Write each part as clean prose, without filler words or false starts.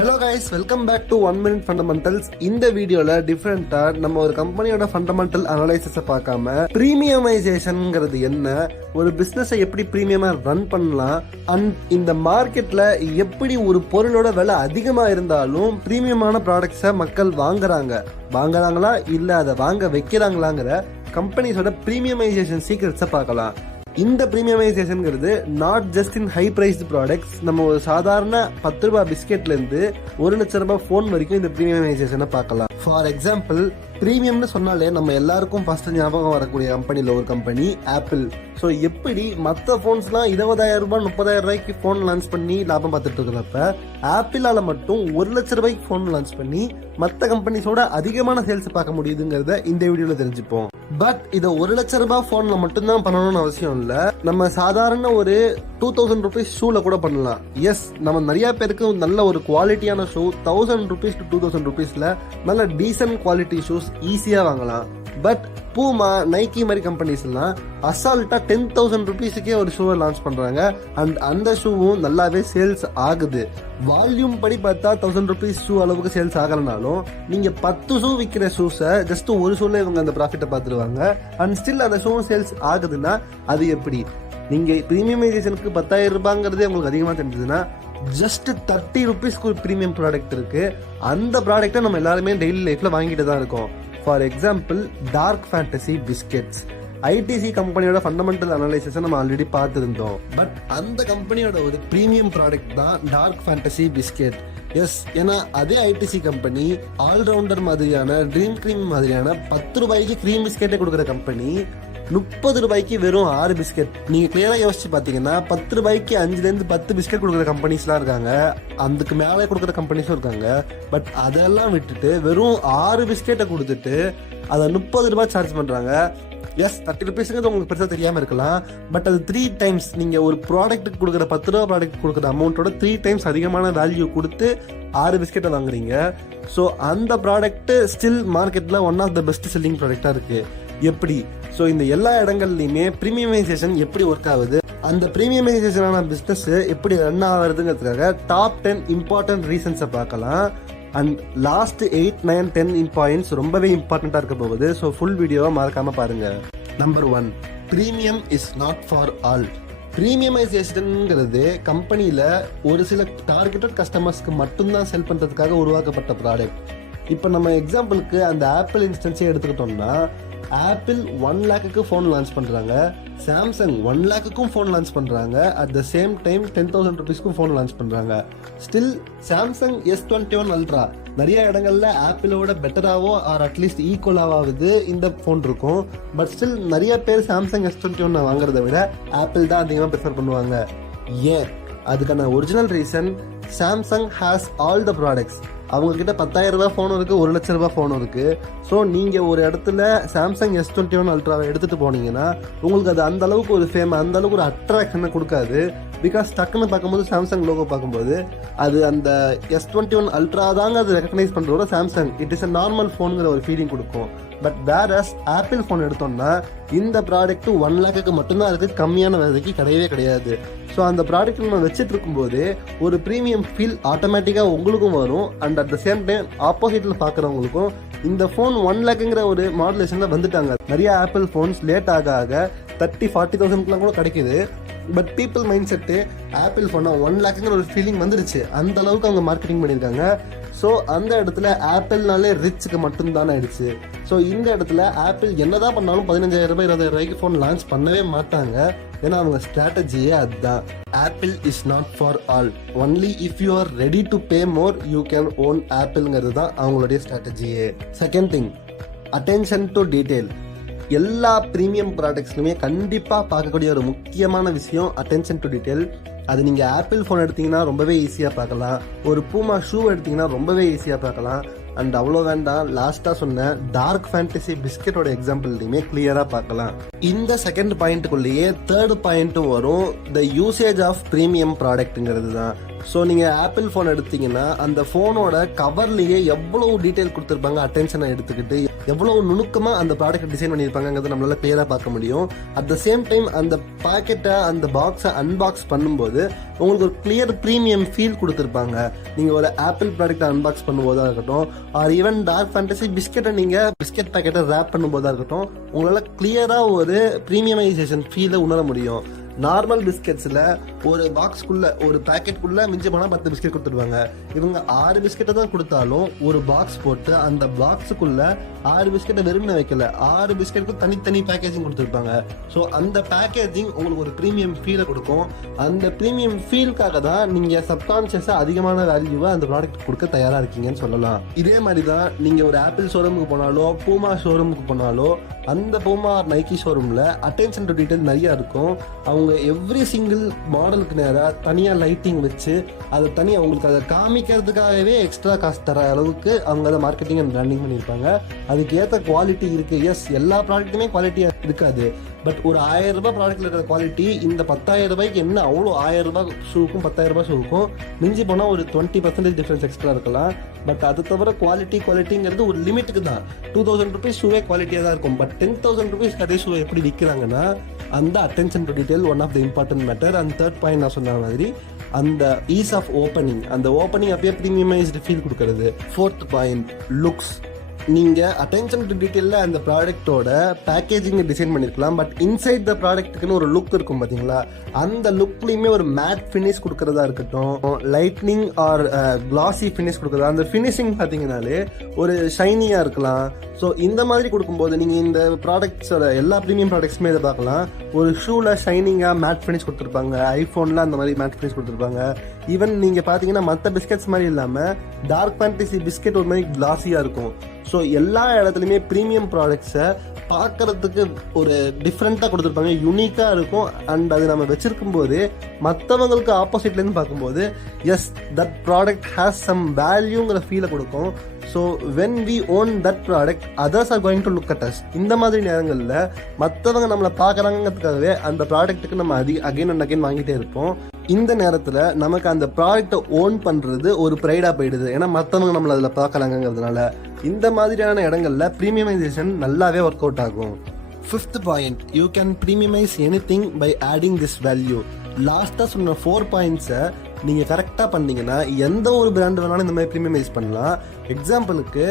Hello guys, welcome back to 1 Minute Fundamentals. இந்த வீடியோல டிஃபரெண்டா நம்ம ஒரு கம்பெனியோட ஃபண்டமெண்டல் அனலைசிஸை பார்க்காம பிரீமியமைசேஷன்ங்கிறது என்ன, ஒரு பிசினஸை எப்படி பிரீமியமா ரன் பண்ணலாம், அண்ட் இந்த மார்க்கெட்ல எப்படி ஒரு பொருளோட விலை அதிகமா இருந்தாலும் பிரீமியமான ப்ராடக்ட்ஸை மக்கள் வாங்குறாங்களா இல்ல அதை வாங்க வைக்கிறாங்களாங்கிற கம்பெனிஸோட பிரீமியமைசேஷன் சீக்ரெட்ஸை பார்க்கலாம். இந்த பிரீமியமைசேஷன்ங்கிறது not just in high priced products. நம்ம ஒரு சாதாரண 10 ரூபாய் பிஸ்கெட்ல இருந்து 1 லட்சம் ரூபாய் போன் வரைக்கும் இந்த பிரீமியமைசேஷனை பார்க்கலாம். ஃபார் எக்ஸாம்பிள், பிரீமியம்னு சொன்னாலே நம்ம எல்லாருக்கும் ஃபர்ஸ்ட் ஞாபகம் வரக்கூடிய கம்பெனில ஒரு கம்பெனி ஆப்பிள். ஸோ எப்படி மற்ற போன்ஸ்லாம் 20,000 ரூபாய் 30,000 ரூபாய்க்கு போன் லான்ச் பண்ணி லாபம் பார்த்துட்டு இருக்கிறப்ப ஆப்பிளால மட்டும் 1 லட்சம் ரூபாய்க்கு போன் லான்ச் பண்ணி மற்ற கம்பெனிஸோட அதிகமான சேல்ஸ் பார்க்க முடியுதுங்கிறத இந்த வீடியோல தெரிஞ்சுப்போம். பட் இதை 1 லட்சம் ரூபாய் போன்ல மட்டும்தான் பண்ணணும்னு அவசியம் இல்ல. நம்ம சாதாரண ஒரு 2000 ருபீஸ் ஷூல கூட பண்ணலாம். எஸ், நம்ம நிறைய பேருக்கு நல்ல ஒரு குவாலிட்டியான ஷூ 1000 ருபீஸ் டு 2000 ருபீஸ்ல நல்ல டீசன்ட் குவாலிட்டி ஷூஸ் ஈஸியா வாங்கலாம். பட் பூமா, நைக்கி மாதிரி கம்பெனிஸ் எல்லாம் அசால்ட்டா 10,000 ருபீஸுக்கே ஒரு ஷூவை லான்ச் பண்றாங்க. அண்ட் அந்த ஷூவும் நல்லாவே சேல்ஸ் ஆகுது. வால்யூம் படி பார்த்தா 1000 ருபீஸ் ஷூ அளவுக்கு சேல்ஸ் ஆகலனாலும் நீங்க 10 ஷூ விற்கிற ஷூஸை ஜஸ்ட் ஒரு ஷூல இவங்க அந்த ப்ராஃபிட்டை பார்த்துருவாங்க. அண்ட் ஸ்டில் அந்த ஷூவும் சேல்ஸ் ஆகுதுன்னா அது எப்படி? நீங்க பிரீமியமைசேஷனுக்கு 10,000 ரூபாங்கிறதே உங்களுக்கு அதிகமா தெரிஞ்சதுன்னா ஜஸ்ட் 30 ருபீஸ்க்கு ஒரு பிரீமியம் ப்ராடக்ட் இருக்கு. அந்த ப்ராடக்ட்டை நம்ம எல்லாருமே டெய்லி லைஃப்ல வாங்கிட்டு தான் இருக்கோம். For example, Dark Fantasy biscuits. ITC கம்பெனியோட ஃபண்டமெண்டல் அனலைசிஸை நம்ம ஆல்ரெடி பார்த்துருந்தோம். பட் அந்த கம்பெனியோட ஒரு பிரீமியம் ப்ராடக்ட் தான் டார்க் ஃபேண்டசி பிஸ்கெட். எஸ், ஏன்னா அதே ஐடிசி கம்பெனி ஆல்ரவுண்டர் மாதிரியான ட்ரீம் கிரீம் மாதிரியான 10 ரூபாய்க்கு கிரீம் பிஸ்கெட்டே கொடுக்குற கம்பெனி 30 ரூபாய்க்கு வெறும் 6 பிஸ்கெட். நீங்க கிளியரா யோசிச்சு பாத்தீங்கன்னா 10 ரூபாய்க்கு 5ல 10 பிஸ்கெட் கொடுக்குற கம்பெனிஸ்லாம் இருக்காங்க, அதுக்கு மேலே கொடுக்குற கம்பெனிஸும் இருக்காங்க. பட் அதெல்லாம் விட்டுட்டு வெறும் 6 பிஸ்கெட்டை கொடுத்துட்டு அதை 30 ரூபாய் சார்ஜ் பண்றாங்க. எஸ், 30 ருபீஸுங்கிறது உங்களுக்கு பெருசாக தெரியாமல் இருக்கலாம். பட் அது 3 டைம்ஸ் நீங்கள் ஒரு ப்ராடக்ட்டுக்கு கொடுக்குற 10 ரூபா ப்ராடக்ட் கொடுக்குற அமௌண்ட்டோட 3 டைம்ஸ் அதிகமான வேல்யூ கொடுத்து 6 பிஸ்கெட்டை வாங்குறீங்க. ஸோ அந்த ப்ராடக்ட் ஸ்டில் மார்க்கெட்டில் one of the best selling ப்ராடக்டாக இருக்கு. எப்படி? ஸோ இந்த எல்லா இடங்கள்லையுமே பிரீமியமைசேஷன் எப்படி ஒர்க் ஆகுது, அந்த பிரீமியமைசேஷனான பிஸ்னஸ் எப்படி ரன் ஆகுறதுங்கிறதுக்காக டாப் 10 இம்பார்ட்டன்ட் ரீசன்ஸை பார்க்கலாம். அண்ட் லாஸ்ட் 8, 9, 10 பாயிண்ட்ஸ் ரொம்பவே இம்பார்ட்டண்டா இருக்க போகுது. ஸோ ஃபுல் வீடியோவை மறக்காம பாருங்க. Number 1, premium is not for all. பிரீமியமைசேஷன்ங்கிறது கம்பெனியில ஒரு சில டார்கெட்டட் கஸ்டமர்ஸ்க்கு மட்டும்தான் செல் பண்றதுக்காக உருவாக்கப்பட்ட ப்ராடக்ட். இப்போ நம்ம எக்ஸாம்பிளுக்கு அந்த ஆப்பிள் இன்ஸ்டன்ஸே எடுத்துக்கிட்டோம்னா, ஆப்பிள் 1 லேக்குக்கு ஃபோன் லான்ச் பண்ணுறாங்க, சாம்சங் 1 லேக்குக்கும் ஃபோன் லான்ச் பண்ணுறாங்க, அட் த சேம் டைம் 10,000 ருபீஸ்க்கும் ஃபோன் லான்ச் பண்ணுறாங்க. ஸ்டில் சாம்சங் S21 அல்ட்ரா நிறைய இடங்கள்ல ஆப்பிளோட பெட்டராவோ ஆர் அட்லீஸ்ட் ஈக்குவலாவது இந்த ஃபோன் இருக்கும். பட் ஸ்டில் நிறைய பேர் சாம்சங் S21 வாங்குறத விட ஆப்பிள் தான் அதிகமாக ப்ரிஃபர் பண்ணுவாங்க. ஏன்? அதுக்கான original reason, Samsung has all the products. அவங்க கிட்ட 10,000 ரூபாய் ஃபோனும் இருக்கு, 1 லட்சம் ரூபாய் ஃபோனும் இருக்கு. ஸோ நீங்க ஒரு இடத்துல சாம்சங் S21 அல்ட்ராவை எடுத்துட்டு போனீங்கன்னா உங்களுக்கு அது அந்த அளவுக்கு ஒரு அந்த அளவுக்கு ஒரு அட்ராக்ஷனை கொடுக்காது. பிகாஸ் டக்குன்னு பார்க்கும்போது சாம்சங் லோகோ பார்க்கும்போது அது அந்த S21 அல்ட்ரா தாங்க அது ரெகக்னைஸ் பண்றதோட Samsung it is a normal ஃபோனுங்கிற ஒரு ஃபீலிங் கொடுக்கும். பட் வேறஸ் ஆப்பிள் ஃபோன் எடுத்தோம்னா இந்த ப்ராடக்ட் 1 லேக்குக்கு மட்டும்தான் இருக்கு, கம்மியான விலைக்கு கிடையாது. ஸோ அந்த ப்ராடக்ட் நம்ம வச்சுட்டு இருக்கும்போது ஒரு ப்ரீமியம் ஃபீல் ஆட்டோமேட்டிக்காக உங்களுக்கும் வரும். And at the same time ஆப்போசிட்ல பார்க்குறவங்களுக்கும் இந்த ஃபோன் 1 லேக்குங்கிற ஒரு மாடுலேஷன்ல வந்துட்டாங்க. நிறைய ஆப்பிள் ஃபோன்ஸ் லேட் ஆக 30-40,000 கூட கிடைக்குது. But people mind set apple ஃபோனை 1 லேக்குங்கிற ஒரு ஃபீலிங் வந்துருச்சு. அந்த அளவுக்கு அவங்க மார்க்கெட்டிங் பண்ணியிருக்காங்க. ஸோ அந்த இடத்துல ஆப்பிள்னாலே ரிச்சுக்கு மட்டும்தானே ஆயிடுச்சு. ஸோ இந்த இடத்துல ஆப்பிள் என்னதான் பண்ணாலும் 15,000 ரூபாய் 20,000 ரூபாய்க்கு ஃபோன் லான்ச் பண்ணவே மாட்டாங்க. ஏன்னா அவங்க ஸ்ட்ராட்டஜியே அதுதான். Apple is not for all, only if you are ready to pay more you can own ஆப்பிள்ங்கிறது தான் அவங்களுடைய ஸ்ட்ராட்டஜியே. Second thing, attention to detail. எல்லா பிரீமியம் ப்ராடக்ட்ஸ்லுமே கண்டிப்பாக பார்க்கக்கூடிய ஒரு முக்கியமான விஷயம் அட்டென்ஷன் டு டீடைல். அது நீங்கள் ஆப்பிள் ஃபோன் எடுத்தீங்கன்னா ரொம்பவே ஈஸியாக பார்க்கலாம், ஒரு பூமா ஷூ எடுத்தீங்கன்னா ரொம்பவே ஈஸியாக பார்க்கலாம். அண்ட் அவ்வளோ வேண்டாம், லாஸ்ட்டாக சொன்ன டார்க் ஃபேண்டசி பிஸ்கெட்டோட எக்ஸாம்பிள்லையுமே கிளியராக பார்க்கலாம். இந்த செகண்ட் பாயிண்ட்டுக்குள்ளேயே தேர்ட் பாயிண்ட்டும் வரும், த யூசேஜ் ஆஃப் ப்ரீமியம் ப்ராடக்ட்டுங்கிறது தான். ஸோ நீங்கள் ஆப்பிள் ஃபோன் எடுத்தீங்கன்னா அந்த ஃபோனோட கவர்லேயே எவ்வளோ டீட்டெயில் கொடுத்துருப்பாங்க அட்டென்ஷனை எடுத்துக்கிட்டு. எவ்வளவு நுணுக்கமா அந்த ப்ராடக்ட் டிசைன் பண்ணியிருப்பாங்கிறத நம்மளால கிளியரா பார்க்க முடியும். அட் த சேம் டைம் அந்த பாக்கெட்டை அந்த பாக்ஸை அன்பாக்ஸ் பண்ணும்போது உங்களுக்கு ஒரு கிளியர் ப்ரீமியம் ஃபீல் கொடுத்துருப்பாங்க. நீங்க ஒரு ஆப்பிள் ப்ராடக்ட்டை அன்பாக்ஸ் பண்ணும்போதா இருக்கட்டும், ஆர் ஈவன் டார்க் ஃபேண்டசி பிஸ்கெட்டை நீங்க பிஸ்கெட் பாக்கெட்டை ரேப் பண்ணும்போதா இருக்கட்டும், உங்களால கிளியரா ஒரு ப்ரீமியமைசேஷன் ஃபீலை உணர முடியும். நார்மல் பிஸ்கெட்ஸில் ஒரு பாக்ஸ்க்குள்ள ஒரு பேக்கெட்டுக்குள்ள மிஞ்சி போனால் 10 பிஸ்கெட் கொடுத்துருவாங்க. இவங்க 6 பிஸ்கெட்டை தான் கொடுத்தாலும் ஒரு பாக்ஸ் போட்டு அந்த பாக்ஸுக்குள்ள 6 பிஸ்கெட்டை வெறுமனே வைக்கல, 6 பிஸ்கெட்டுக்கும் தனித்தனி பேக்கேஜிங் கொடுத்துருப்பாங்க. ஸோ அந்த பேக்கேஜிங் உங்களுக்கு ஒரு ப்ரீமியம் ஃபீலை கொடுக்கும். அந்த ப்ரீமியம் ஃபீலுக்காக தான் நீங்கள் சப்கான்ஷியஸாக அதிகமான வேல்யூவை அந்த ப்ராடக்ட் கொடுக்க தயாராக இருக்கீங்கன்னு சொல்லலாம். இதே மாதிரி தான் நீங்கள் ஒரு ஆப்பிள் ஷோரூமுக்கு போனாலோ பூமா ஷோரூமுக்கு போனாலோ அந்த பூமா நைக்கி ஷோரூமில் அட்டென்ஷன் டு டீட்டெயில் நிறையா இருக்கும். அவங்க எவ்ரி சிங்கிள் மாடலுக்கு நேராக தனியாக லைட்டிங் வச்சு அதை தனியாக அவங்களுக்கு அதை காமிக்கிறதுக்காகவே எக்ஸ்ட்ரா காஸ்ட் தர அளவுக்கு அவங்க அதை மார்க்கெட்டிங் அண்ட் பிராண்டிங் பண்ணியிருப்பாங்க. அதுக்கு ஏற்ற குவாலிட்டி இருக்குது. எஸ், எல்லா ப்ராடக்ட்டுமே குவாலிட்டியாக இருக்காது. பட் ஒரு 1000 ரூபாய் ப்ராடக்ட்ல இருக்கிற குவாலிட்டி இந்த 10,000 ரூபாய்க்கு என்ன அவ்வளோ 1000 ரூபாய் ஷூக்கும் 10,000 ரூபாய் ஷூக்கும் மிஞ்சி போனால் ஒரு 20% டிஃபரன்ஸ் எக்ஸ்ட்ரா இருக்கலாம். பட் அது தவிர குவாலிட்டிங்கிறது ஒரு லிமிட்டுக்கு தான். 2000 ருபீஸ் ஷூவே குவாலிட்டியாக தான் இருக்கும். பட் 10,000 ருபீஸ் அதே ஷூ எப்படி விற்கிறாங்கன்னா அந்த attention to detail one of the important matter. And third point நான் சொன்ன மாதிரி அந்த ஈஸ் ஆஃப் ஓப்பனிங், அந்த ஓப்பனிங் அப்பயே ப்ரீமியமைஸ்டு ஃபீல் கொடுக்கறது. Fourth point looks. நீங்கள் அட்டென்ஷன் டு டீட்டெயிலில் அந்த ப்ராடக்டோட பேக்கேஜிங்கை டிசைன் பண்ணியிருக்கலாம். பட் இன்சைட் த ப்ராடக்ட்டுக்குன்னு ஒரு லுக் இருக்கும் பார்த்தீங்களா, அந்த லுக்லேயுமே ஒரு மேட் ஃபினிஷ் கொடுக்குறதா இருக்கட்டும், லைட்னிங் ஆர் கிளாசி ஃபினிஷ் கொடுக்குறதா, அந்த ஃபினிஷிங் பார்த்தீங்கன்னாலே ஒரு ஷைனியாக இருக்கலாம். ஸோ இந்த மாதிரி கொடுக்கும்போது நீங்கள் இந்த ப்ராடக்ட்ஸோட எல்லா ப்ரீமியம் ப்ராடக்ட்ஸுமே இதை பார்க்கலாம். ஒரு ஷூவில் ஷைனிங்காக மேட் ஃபினிஷ் கொடுத்துருப்பாங்க, ஐஃபோனில் அந்த மாதிரி மேட் ஃபினிஷ் கொடுத்துருப்பாங்க. ஈவன் நீங்கள் பார்த்தீங்கன்னா மற்ற பிஸ்கெட்ஸ் மாதிரி இல்லாமல் டார்க் ஃபேண்டசி பிஸ்கெட் ஒரு மாதிரி கிளாஸியாக இருக்கும். ஸோ எல்லா இடத்துலையுமே ப்ரீமியம் ப்ராடக்ட்ஸை பார்க்கறதுக்கு ஒரு டிஃப்ரெண்ட்டாக கொடுத்துருப்பாங்க, யூனிக்காக இருக்கும். அண்ட் அது நம்ம வச்சிருக்கும் போது மற்றவங்களுக்கு ஆப்போசிட்லேருந்து பார்க்கும்போது as that product has some வேல்யூங்கிற ஃபீலை கொடுக்கும். So when we own that product others are going to look at us. இந்த மாதிரி நேரங்களில் மற்றவங்க நம்மளை பார்க்குறாங்கிறதுக்காகவே அந்த ப்ராடக்ட்டுக்கு நம்ம அகைன் அண்ட் அகைன் வாங்கிட்டே இருப்போம். இந்த நேரத்தில் நமக்கு அந்த ப்ராடக்டை ஓன் பண்ணுறது ஒரு ப்ரைடாக போயிடுது, ஏன்னா மற்றவங்க நம்மளை அதில் பார்க்கலாங்கிறதுனால. இந்த மாதிரியான இடங்கள்ல ப்ரீமியமைசேஷன் நல்லாவே ஒர்க் அவுட் ஆகும். Fifth point, you can premiumise anything by adding this value. லாஸ்ட்டாக சொன்ன 4 பாயிண்ட்ஸை நீங்கள் கரெக்டாக பண்ணீங்கன்னா எந்த ஒரு பிராண்ட் வேணாலும் இந்த மாதிரி ப்ரீமியமைஸ் பண்ணலாம். எக்ஸாம்பிளுக்கு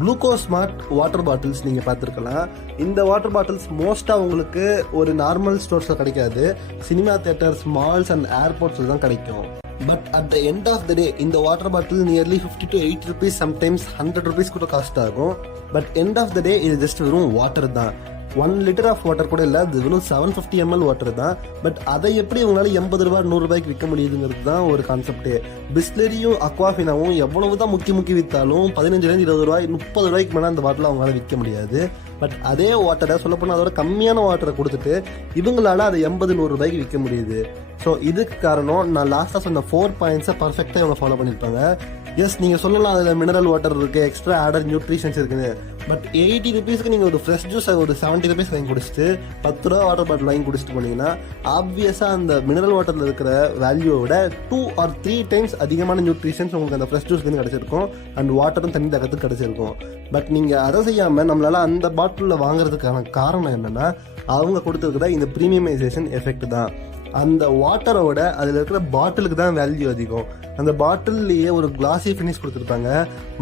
குளுக்கோஸ் ஸ்மார்ட் வாட்டர் பாட்டில்ஸ் நீங்கள் பார்த்துருக்கலாம். இந்த வாட்டர் பாட்டில்ஸ் மோஸ்ட்டாக உங்களுக்கு ஒரு நார்மல் ஸ்டோர்ஸில் கிடைக்காது, சினிமா தியேட்டர்ஸ், மால்ஸ் அண்ட் ஏர்போர்ட்ஸில் தான் கிடைக்கும். But at the end of the day இந்த water bottle nearly 50 to 80 rupees, sometimes 100 rupees கூட காஸ்ட் ஆகும். But end of the day இது ஜஸ்ட் வெறும் வாட்டர் தான். 1 liter ஆஃப் வாட்டர் கூட இல்லை, அது வெறும் 750 ml வாட்டர் தான். பட் அதை எப்படி உங்களால் 80 ரூபாய் 100 ரூபாய்க்கு விற்க முடியுதுங்கிறது தான் ஒரு கான்செப்டே. பிஸ்லரியும் அக்வாஃபினாவும் எவ்வளவு தான் முக்கி விற்றாலும் 15 20 ரூபாய் 30 ரூபாய்க்கு மேலே அந்த பாட்டில் அவங்களால விற்க முடியாது. பட் அதே வாட்டரை சொல்லப்போனால் அதோட கம்மியான வாட்டரை கொடுத்துட்டு இவங்களால அதை 80 100 ரூபாய்க்கு விற்க முடியுது. ஸோ இதுக்கு காரணம் நான் லாஸ்ட்டாக சொன்ன 4 பாயிண்ட்ஸை பர்ஃபெக்டாக இவங்க ஃபாலோ பண்ணியிருப்பாங்க. எஸ், நீங்கள் சொல்லலாம் அதில் மினரல் வாட்டர் இருக்குது, எக்ஸ்ட்ரா ஆடர் நியூட்ரிஷன்ஸ் இருக்குது. பட் 80 rupeesக்கு நீங்கள் ஒரு ஃப்ரெஷ் ஜூஸ் ஒரு 70 rupees வாங்கி குடிச்சிட்டு 10 ரூபா வாட்டர் பாட்டில் வாங்கி குடிச்சிட்டு போனீங்கன்னா ஆப்வியஸாக அந்த மினரல் வாட்டரில் இருக்கிற வேல்யூவோட 2 or 3 times அதிகமான நியூட்ரிஷன்ஸ் உங்களுக்கு அந்த ஃப்ரெஷ் ஜூஸ்க்கு கிடச்சிருக்கும். அண்ட் வாட்டரும் தண்ணி தகத்துக்கு கிடச்சிருக்கும். பட் நீங்கள் அதை செய்யாமல் நம்மளால் அந்த பாட்டிலில் வாங்குறதுக்கான காரணம் என்னென்னா அவங்க கொடுத்துருக்கிற இந்த ப்ரீமியமைசேஷன் எஃபெக்ட் தான். அந்த வாட்டரோட அதில் இருக்கிற பாட்டிலுக்கு தான் வேல்யூ அதிகம். அந்த பாட்டில்லையே ஒரு கிளாசி ஃபினிஷ் கொடுத்துருப்பாங்க.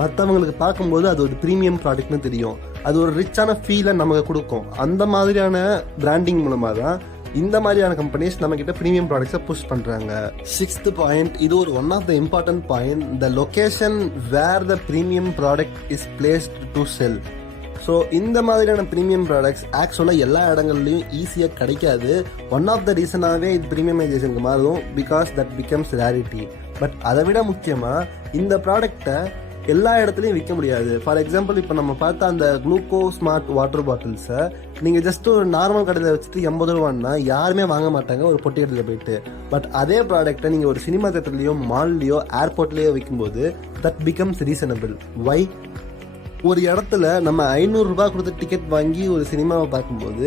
மற்றவங்களுக்கு பார்க்கும்போது அது ஒரு ப்ரீமியம் ப்ராடக்ட்னு தெரியும், அது ஒரு ரிச்சான ஃபீலை நமக்கு கொடுக்கும். அந்த மாதிரியான பிராண்டிங் மூலமாக தான் இந்த மாதிரியான கம்பெனிஸ் நம்ம கிட்ட ப்ரீமியம் ப்ராடக்ட்ஸை புஷ் பண்றாங்க. 6th பாயிண்ட், இது ஒரு one of the important point, the location where the premium product is placed to sell. So இந்த மாதிரியான ப்ரீமியம் ப்ராடக்ட்ஸ் ஆக்சுவலாக எல்லா இடங்கள்லையும் ஈஸியாக கிடைக்காது. ஒன் ஆஃப் த ரீசனாகவே இது ப்ரீமியமைசேஷனுக்கு மாறும், because that becomes rarity. But அதை விட முக்கியமாக இந்த ப்ராடக்டை எல்லா இடத்துலையும் விற்க முடியாது. ஃபார் எக்ஸாம்பிள் இப்போ நம்ம பார்த்த அந்த குளுக்கோ ஸ்மார்ட் வாட்டர் பாட்டில்ஸை நீங்கள் ஜஸ்ட் ஒரு நார்மல் கடையில் வச்சுட்டு 80 ரூபான்னா யாருமே வாங்க மாட்டாங்க ஒரு பொட்டி இடத்துல போயிட்டு. பட் அதே ப்ராடக்டை நீங்கள் ஒரு சினிமா தியேட்டர்லையோ மால்லையோ ஏர்போர்ட்லேயோ விற்கும்போது தட் பிகம்ஸ் ரீசனபிள். வை? ஒரு இடத்துல நம்ம 500 ரூபாய் கொடுத்து டிக்கெட் வாங்கி ஒரு சினிமாவை பார்க்கும்போது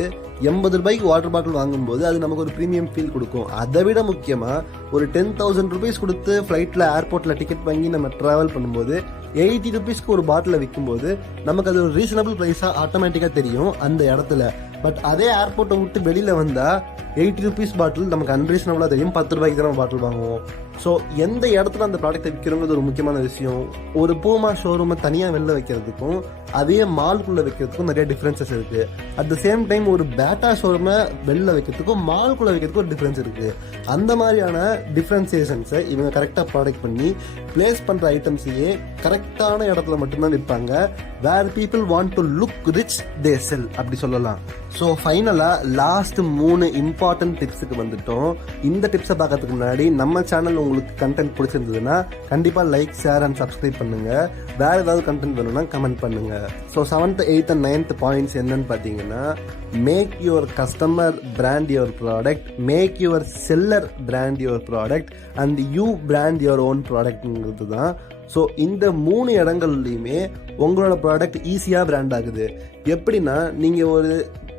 80 ரூபாய்க்கு வாட்டர் பாட்டில் வாங்கும்போது அது நமக்கு ஒரு ப்ரீமியம் ஃபீல் கொடுக்கும். அதை விட முக்கியமாக ஒரு 10,000 rupees கொடுத்து ஃப்ளைட்டில் ஏர்போர்ட்டில் டிக்கெட் வாங்கி நம்ம ட்ராவல் பண்ணும்போது 80 rupeesக்கு ஒரு பாட்டில் விற்கும்போது நமக்கு அது ஒரு ரீசனபிள் ப்ரைஸாக ஆட்டோமேட்டிக்காக தெரியும் அந்த இடத்துல. பட் அதே ஏர்போர்ட்டை விட்டு வெளியில் வந்தால் 80 rupees பாட்டில் நமக்கு அன்ரீசனபிளாக தெரியும். 10 ரூபாய்க்கு தான் நம்ம பாட்டில் வாங்குவோம். ஸோ எந்த இடத்துல அந்த ப்ராடக்ட்டை விற்கிறோங்கிறது ஒரு முக்கியமான விஷயம். ஒரு பூமா ஷோரூமை தனியாக வெளில வைக்கிறதுக்கும் அதே மால்குள்ளே வைக்கிறதுக்கும் நிறைய டிஃப்ரென்சஸ் இருக்குது. அட் த சேம் டைம் ஒரு பேட்டா ஷோரூமை வெளில வைக்கிறதுக்கும் மால்குள்ளே வைக்கிறதுக்கும் ஒரு டிஃப்ரென்ஸ் இருக்குது. அந்த மாதிரியான டிஃப்ரென்சியேஷன்ஸை இவங்க கரெக்டாக ப்ராடக்ட் பண்ணி பிளேஸ் பண்ணுற ஐட்டம்ஸையே கரெக்டான இடத்துல மட்டும்தான் விற்பாங்க. Where people want to look rich they sell அப்படி சொல்லலாம். ஸோ ஃபைனலாக லாஸ்ட் 3 இம்பார்ட்டன்ட் டிப்ஸுக்கு வந்துட்டோம். இந்த டிப்ஸை பார்க்கறதுக்கு முன்னாடி நம்ம சேனல் உங்களுக்கு கண்டென்ட் பிடிச்சிருந்ததுன்னா கண்டிப்பாக லைக், ஷேர் அண்ட் சப்ஸ்கிரைப் பண்ணுங்கள். வேறு ஏதாவது கண்டென்ட் வேணும்னா கமெண்ட் பண்ணுங்கள். So 7th, 8th and 9th points என்னன்னு பார்த்தீங்கன்னா, make your customer brand your product, make your seller brand your product and you brand your own ப்ராடக்ட்ங்கிறது தான். ஸோ இந்த 3 இடங்கள்லையுமே உங்களோட ப்ராடக்ட் ஈஸியாக பிராண்ட் ஆகுது. எப்படின்னா, நீங்கள் ஒரு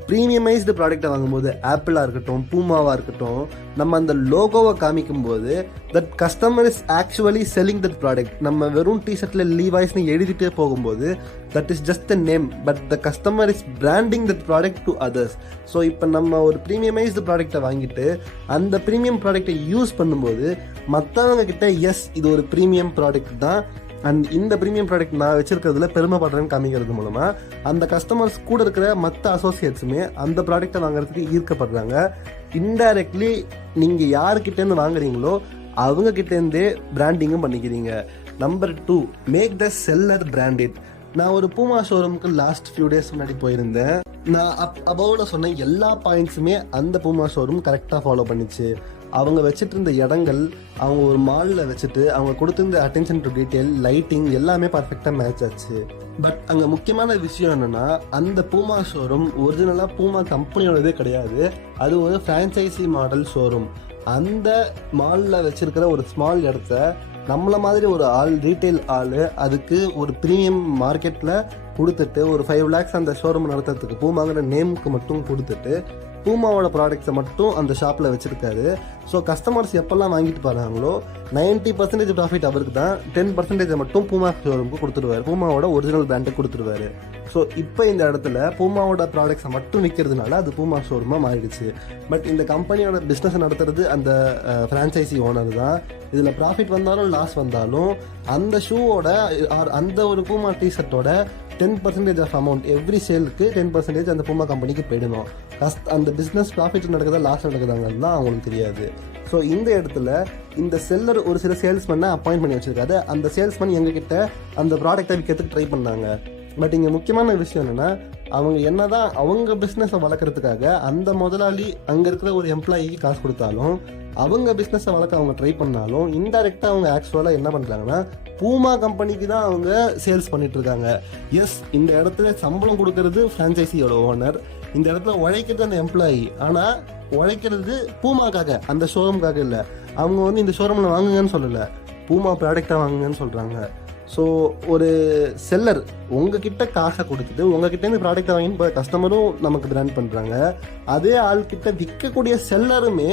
ப்ரீமியமைஸ்டு ப்ராடக்டை வாங்கும்போது ஆப்பிளாக இருக்கட்டும், பூமாவாக இருக்கட்டும், நம்ம அந்த லோகோவை காமிக்கும் போது that customer is actually selling that product. நம்ம வெறும் டிஷர்ட்டில் லீவாய்ஸ்னு எழுதிட்டே போகும்போது that is just a name, but the customer is branding that product to others. So இப்போ நம்ம ஒரு ப்ரீமியமைஸ்டு ப்ராடக்டை வாங்கிட்டு அந்த ப்ரீமியம் ப்ராடக்டை யூஸ் பண்ணும்போது மற்றவங்க கிட்ட எஸ் இது ஒரு ப்ரீமியம் ப்ராடக்ட் தான் அண்ட் இந்த ப்ரீமியம் ப்ராடக்ட் நான் வச்சிருக்கிறதுல பெருமைப்படுறேன்னு காமிக்கிறது மூலமா அந்த கஸ்டமர்ஸ் கூட இருக்கிற மற்ற அசோசியேட்ஸுமே அந்த ப்ராடக்டை வாங்குறதுக்கு ஈர்க்கப்படுறாங்க. இன்டைரக்ட்லி நீங்கள் யாருக்கிட்டேருந்து வாங்குறீங்களோ அவங்க கிட்டேருந்தே பிராண்டிங்கும் பண்ணிக்கிறீங்க. Number 2, make the seller branded. நான் ஒரு பூமா ஷோரூமுக்கு லாஸ்ட் ஃபியூ டேஸ் முன்னாடி போயிருந்தேன். நான் அபவுல சொன்ன எல்லா பாயிண்ட்ஸுமே அந்த பூமா ஷோரூம் கரெக்டாக ஃபாலோ பண்ணிச்சு. அவங்க வச்சுட்டு இருந்த இடங்கள், அவங்க ஒரு மாலில் வச்சுட்டு அவங்க கொடுத்துருந்த அட்டென்ஷன் டு டீட்டெயில், லைட்டிங் எல்லாமே பர்ஃபெக்டாக மேட்ச் ஆச்சு. பட் அங்கே முக்கியமான விஷயம் என்னென்னா, அந்த பூமா ஷோரூம் ஒரிஜினலாக பூமா கம்பெனியோடதே கிடையாது. அது ஒரு ஃப்ரான்ச்சைசி மாடல் ஷோரூம். அந்த மாலில் வச்சுருக்கிற ஒரு ஸ்மால் இடத்த நம்மளை மாதிரி ஒரு ஆள், ரீட்டைல் ஆள், அதுக்கு ஒரு ப்ரீமியம் மார்க்கெட்டில் கொடுத்துட்டு ஒரு 5 lakhs அந்த ஷோரூம் நடத்துறதுக்கு பூமாங்கிற நேமுக்கு மட்டும் கொடுத்துட்டு பூமாவோட ப்ராடக்ட்ஸை மட்டும் அந்த ஷாப்பில் வச்சுருக்காரு. ஸோ கஸ்டமர்ஸ் எப்போல்லாம் வாங்கிட்டு போகிறாங்களோ 90% ப்ராஃபிட் அவருக்கு தான், 10% மட்டும் பூமா ஷோரூமுக்கு கொடுத்துருவாரு, பூமாவோட ஒரிஜினல் பிராண்டுக்கு கொடுத்துருவாரு. ஸோ இப்போ இந்த இடத்துல பூமாவோட ப்ராடக்ட்ஸை மட்டும் விற்கிறதுனால அது பூமா ஷோரூமாக மாறிடுச்சு. பட் இந்த கம்பெனியோட பிஸ்னஸை நடத்துறது அந்த ஃப்ரான்ச்சைசி ஓனர் தான். இதில் ப்ராஃபிட் வந்தாலும் லாஸ் வந்தாலும் அந்த ஷூவோட அந்த ஒரு பூமா டிஷர்ட்டோட 10% ஆஃப் அமௌண்ட் எவ்ரி சேலுக்கு 10% அந்த பூமா கம்பெனிக்கு போயிடணும். அந்த பிஸ்னஸ் ப்ராஃபிட் நடக்குதா லாஸ் நடக்குதாங்கிறது தான் அவங்களுக்கு தெரியாது. ஸோ இந்த இடத்துல இந்த செல்லர் ஒரு சில சேல்ஸ்மேனை அப்பாயிண்ட் பண்ணி வச்சிருக்காரு. அந்த சேல்ஸ்மேன் எங்ககிட்ட அந்த ப்ராடக்டை விற்கிறதுக்கு ட்ரை பண்ணாங்க. பட் இங்கே முக்கியமான விஷயம் என்னென்னா, அவங்க என்னதான் அவங்க பிஸ்னஸை வளர்க்குறதுக்காக அந்த முதலாளி அங்கே இருக்கிற ஒரு எம்ப்ளாயிக்கு காசு கொடுத்தாலும், அவங்க பிஸ்னஸை வளர்க்க அவங்க ட்ரை பண்ணாலும், இன்டைரக்டாக அவங்க ஆக்சுவலாக என்ன பண்ணுறாங்கன்னா பூமா கம்பெனிக்கு தான் அவங்க சேல்ஸ் பண்ணிட்டு இருக்காங்க. எஸ், இந்த இடத்துல சம்பளம் கொடுக்கறது ஃப்ரான்ச்சைசியோட ஓனர், இந்த இடத்துல உழைக்கிறது அந்த எம்ப்ளாயி. ஆனால் உழைக்கிறது பூமாக்காக, அந்த ஷோரூமுக்காக இல்லை. அவங்க இந்த ஷோரூமில் வாங்குங்கன்னு சொல்லலை, பூமா ப்ராடக்டாக வாங்குங்கன்னு சொல்கிறாங்க. ஸோ ஒரு செல்லர் உங்ககிட்ட காசை கொடுத்துட்டு உங்ககிட்டேருந்து ப்ராடக்டை வாங்கி இப்போ கஸ்டமரும் நமக்கு பிராண்ட் பண்ணுறாங்க. அதே ஆள்கிட்ட விற்கக்கூடிய செல்லருமே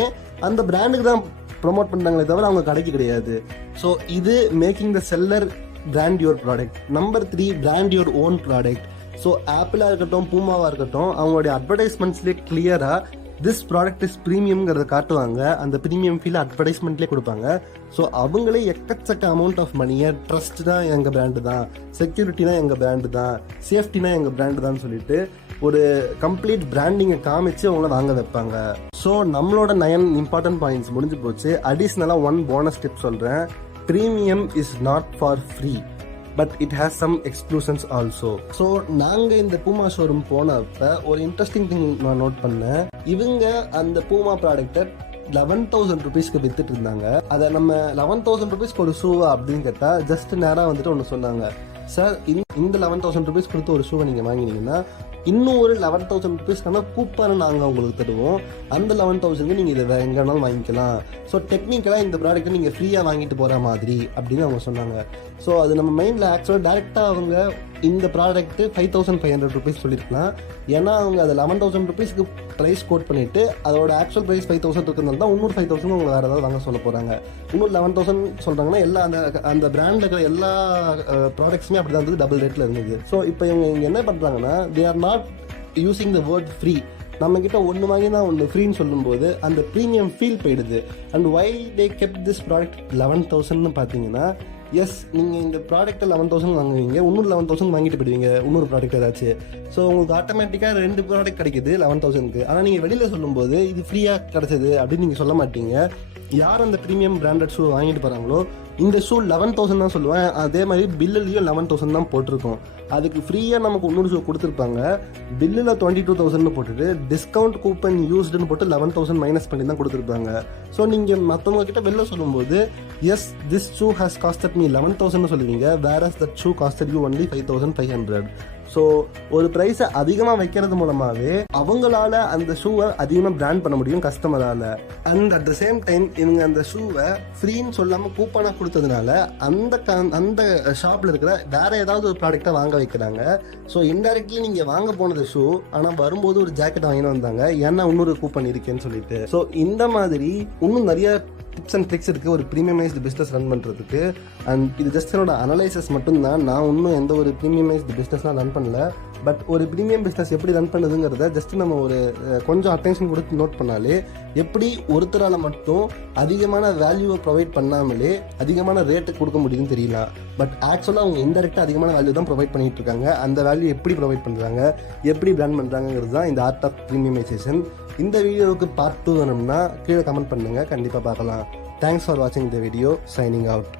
அந்த பிராண்டுக்கு தான் ப்ரொமோட் பண்ணுறாங்களே தவிர அவங்க கடைக்கு கிடையாது. ஸோ இது making the seller brand your product. Number 3, brand your own product. So ஆப்பிளாக இருக்கட்டும், பூமாவாக இருக்கட்டும், அவங்களுடைய அட்வர்டைஸ்மெண்ட்ஸ்லேயே கிளியராக திஸ் ப்ராடக்ட் இஸ் ப்ரீமியம்ங்கிறத காட்டுவாங்க. அந்த ப்ரீமியம் ஃபீல் அட்வர்டைஸ்மெண்ட்லேயே கொடுப்பாங்க. ஸோ அவங்களே எக்கச்சக்க அமௌண்ட் ஆஃப் மணியை ட்ரஸ்ட் தான் எங்கள் பிராண்டு தான், செக்யூரிட்டினா எங்கள் பிராண்டு தான், சேஃப்டினா எங்கள் பிராண்டு தான் சொல்லிட்டு ஒரு கம்ப்ளீட் பிராண்டிங்கை காமிச்சு அவங்கள வாங்க வைப்பாங்க. ஸோ நம்மளோட 9 இம்பார்ட்டன்ட் பாயிண்ட்ஸ் முடிஞ்சு போச்சு. அடிஷ்னலாக 1 போனஸ் டிப் சொல்கிறேன். Premium is not for free, but it has some exclusions also. So நாங்கள் இந்த பூமா ஷோரூம் போனப்போ ஒரு இன்ட்ரெஸ்டிங் திங் நான் நோட் பண்ணேன். இவங்க அந்த பூமா ப்ராடக்டை 11,000 rupeesக்கு வித்துட்டு இருந்தாங்க. அதை நம்ம 11,000 rupeesக்கு ஒரு ஷூவா அப்படின்னு கேட்டால் ஜஸ்ட் நேராக வந்துட்டு ஒன்று சொன்னாங்க, சார் இந்த 11,000 rupees கொடுத்து ஒரு ஷூவை நீங்கள் வாங்கினீங்கன்னா இன்னும் ஒரு 11,000 rupeesக்கான கூப்பனை நாங்கள் உங்களுக்கு தருவோம். அந்த 11,000க்கு நீங்கள் இதை எங்கே வேணாலும் வாங்கிக்கலாம். ஸோ டெக்னிக்கலாக இந்த ப்ராடக்ட்டை நீங்கள் ஃப்ரீயாக வாங்கிட்டு போகிற மாதிரி அப்படின்னு அவங்க சொன்னாங்க. ஸோ அது நம்ம மைண்டில் ஆக்சுவலாக டேரெக்டாக அவங்க இந்த ப்ராடக்ட்டு 5500 ருபீஸ் சொல்லியிருக்கலாம். ஏன்னா அவங்க அதை 11,000 ருபீஸ்க்கு ப்ரைஸ் கோட் பண்ணிவிட்டு அதோட ஆக்சுவல் ப்ரைஸ் 5,000 இருக்கிறதுனால தான் இன்னொரு 5,000 உங்களை வேறு ஏதாவது வாங்க சொல்ல போகிறாங்க. இன்னொரு 11,000 சொல்கிறாங்கன்னா எல்லா அந்த பிராண்டில் இருக்கிற எல்லா ப்ராடக்ட்ஸுமே அப்படி தான் இருந்தது, டபுள் ரேட்டில் இருந்தது. ஸோ இப்போ இவங்க என்ன பண்ணுறாங்கன்னா, they are not using the word free. நம்மக்கிட்ட ஒன்று வாங்கினா ஒன்று ஃப்ரீன்னு சொல்லும்போது அந்த ப்ரீமியம் ஃபீல் போயிடுது. And why they kept this product 11,000ன்னு பார்த்தீங்கன்னா, எஸ் நீங்கள் இந்த ப்ராடக்ட்டை 11,000 வாங்குவீங்க, இன்னொரு 11,000 வாங்கிட்டு போயிடுவீங்க இன்னொரு ப்ராடக்ட் ஏதாச்சும். ஸோ உங்களுக்கு ஆட்டோமேட்டிக்காக 2 ப்ராடக்ட் கிடைக்குது 11,000க்கு. ஆனால் நீங்கள் வெளியில் சொல்லும்போது இது ஃப்ரீயாக கிடச்சிது அப்படின்னு நீங்கள் சொல்ல மாட்டீங்க. யார் அந்த ப்ரீமியம் பிராண்டட் ஷூ வாங்கிட்டு போகிறாங்களோ இந்த ஷூ 11,000 தான் சொல்லுவேன். அதே மாதிரி பில்லுலேயும் 11,000 தான் போட்டிருக்கோம். அதுக்கு ஃப்ரீயாக நமக்கு இன்னொரு ஷூ கொடுத்துருப்பாங்க. பில்லில் 22,000 போட்டுட்டு டிஸ்கவுண்ட் கூப்பன் யூஸ்டுன்னு போட்டு 11,000 மைனஸ் பண்ணி தான் கொடுத்துருப்பாங்க. ஸோ நீங்கள் மற்றவங்க கிட்ட வெளில சொல்லும்போது yes this shoe has costed me 11,000 சொல்லுவீங்க, whereas that shoe costed you only 5,500. So ஒரு ப்ரைஸை அதிகமாக வைக்கிறது மூலமாகவே அவங்களால அந்த ஷூவை அதிகமாக பிராண்ட் பண்ண முடியும் கஸ்டமரால். And at the same time இவங்க அந்த ஷூவை ஃப்ரீன்னு சொல்லாமல் கூப்பனாக கொடுத்ததுனால அந்த ஷாப்பில் இருக்கிற வேற ஏதாவது ஒரு ப்ராடக்டை வாங்க வைக்கிறாங்க. ஸோ இன்டெரக்ட்லி நீங்கள் வாங்க போனது ஷூ, ஆனால் வரும்போது ஒரு ஜாக்கெட் வாங்கிட்டு வந்தாங்க, ஏன்னா இன்னொரு கூப்பன் இருக்கேன்னு சொல்லிட்டு. ஸோ இந்த மாதிரி இன்னும் நிறைய டிப்ஸ் அண்ட் ட்ரிக்ஸ் இருக்குது ஒரு ப்ரீமியமைஸ்டு பிஸ்னஸ் ரன் பண்ணுறதுக்கு. அண்ட் இது ஜஸ்ட் என்னோட அனலைசஸ் மட்டும்தான். நான் இன்னும் எந்த ஒரு ப்ரீமியமைஸ்டு பிஸ்னஸ்லாம் ரன் பண்ணல. பட் ஒரு ப்ரீமியம் பிஸ்னஸ் எப்படி ரன் பண்ணுதுங்கிறத ஜஸ்ட் நம்ம ஒரு கொஞ்சம் அட்டென்ஷன் கொடுத்து நோட் பண்ணாலே எப்படி ஒருத்தரால் மட்டும் அதிகமான வேல்யூவை ப்ரொவைட் பண்ணாமலே அதிகமான ரேட்டு கொடுக்க முடியுதுன்னு தெரியலாம். பட் ஆக்சுவலாக அவங்க இன்டெரக்டாக அதிகமான வேல்யூ தான் ப்ரொவைட் பண்ணிட்டு இருக்காங்க. அந்த வேல்யூ எப்படி ப்ரொவைட் பண்ணுறாங்க, எப்படி பிராண்ட் பண்ணுறாங்கிறது தான் இந்த ஆர்ட் ஆஃப் ப்ரீமியமைசேஷன். இந்த வீடியோவுக்கு பார்ட் 2 வேணும்னா கீழே கமெண்ட் பண்ணுங்கள், கண்டிப்பாக பார்க்கலாம். தேங்க்ஸ் ஃபார் வாட்சிங் த வீடியோ. Signing out.